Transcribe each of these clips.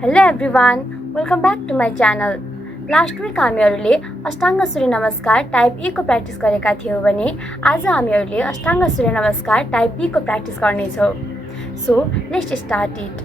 Hello everyone, welcome back to my channel. Last week हामीहरूले अष्टाङ्ग सूर्य नमस्कार type A को प्र्याक्टिस गरेका थियौँ भने आज हामीहरूले अष्टाङ्ग सूर्य नमस्कार टाइप बी को प्र्याक्टिस गर्नेछौँ. So let's start it.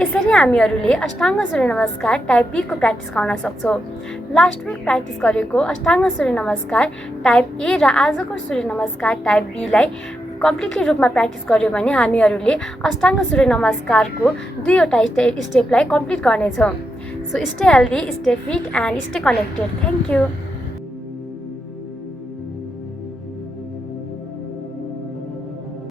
यसरी हामीहरूले अष्टाङ्ग सूर्य नमस्कार टाइप बी को प्र्याक्टिस गर्न सक्छौँ. लास्ट विक प्र्याक्टिस गरेको अष्टाङ्ग सूर्य नमस्कार टाइप ए र आजको सूर्य नमस्कार टाइप बी लाई कम्प्लिटली रूपमा प्र्याक्टिस गर्यो भने हामीहरूले अष्टाङ्ग सूर्य नमस्कारको दुईवटा स्टेपलाई कम्प्लिट गर्नेछौँ. So stay healthy, stay fit and stay connected. Thank you.